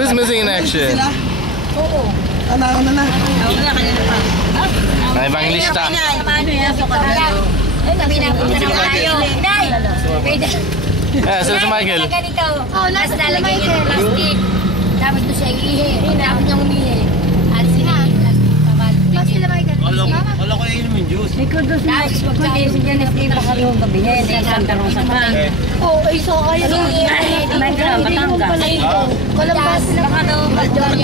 Who's missing in action? Oo. Ano na? Wala kanina pa. Ay, Evangelista. Ay, kami na punta na tayo. Nay! Ah, sila si Michael. Ganito. Tapos nalagay niya ng plastic. Tapos doon siya iihi. Tapos niya umihi. At sila. Tapos sila Michael. Wala ko inom yung juice. Tapos pagkain si Janice, baka rin mabihin. Santa Rosa pa. Oo, ay so kayo. Minecraft, Batangas. Kalambas na. Baka daw, Batangas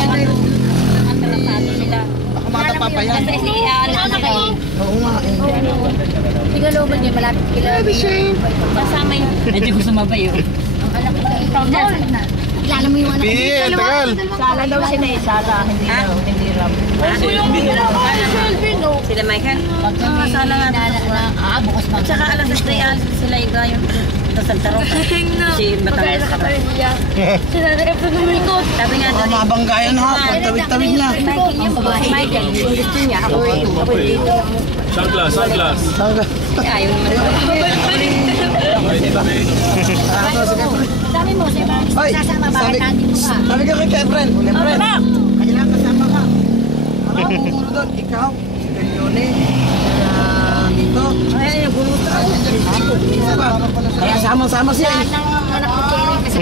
sila. Baka mga tapapayan. Kasi si anak ko. Oo nga. Tigaloban niya, malapit kila. Kasama yun. Hindi ko sumabay yun. Kilala mo yung anak ko. Pia, tagal. Sala daw sila eh, Sala. Hindi Ram. Sila Michael? Sala nga. Bukas pa. Tsaka alas 3 sila iga yung Santa Rosa. Si Batangas. Sila na rin pagmumikot. Sabi nga doon. Mabanggayan ha, pagtawid-tawid na. Michael, gusto niya. Ako dito. Sunglass. Ayaw naman. Sabi mo, Hoy, sasama ba? Nandito ka. sabi ka kay Efren. Efren, kailangan kasama ka. Ang mamumuro doon, ikaw, si Ganyone, dito. Ay, nagulot ako. Kaya sama-sama siya. Anak ko Cherry kasi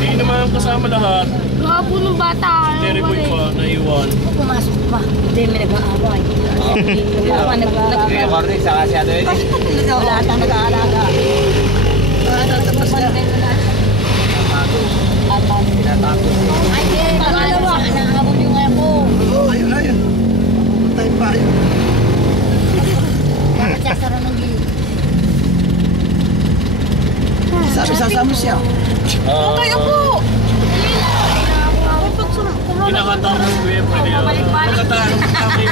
Hindi naman kasama lahat. mga punong bata. Terry boy pa, naiwan. Pumasok pa. Hindi, may nag-aaway. Kaya Corny, saka siya doon. Wala atang nag-aalaga. Ay, pangalawa. Nakahabol yung ako. Oo, ayun. Tayo pa yun. Bakit sasara ng gilid? Sabi sasama siya. Kayo po! Kinakanta ko ng kuya, pwede yun. Pagkataan ng kami.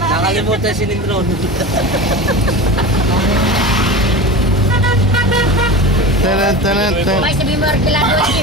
Nakalimutan si Ningron. Tanan. May sabi mo, kilado eh.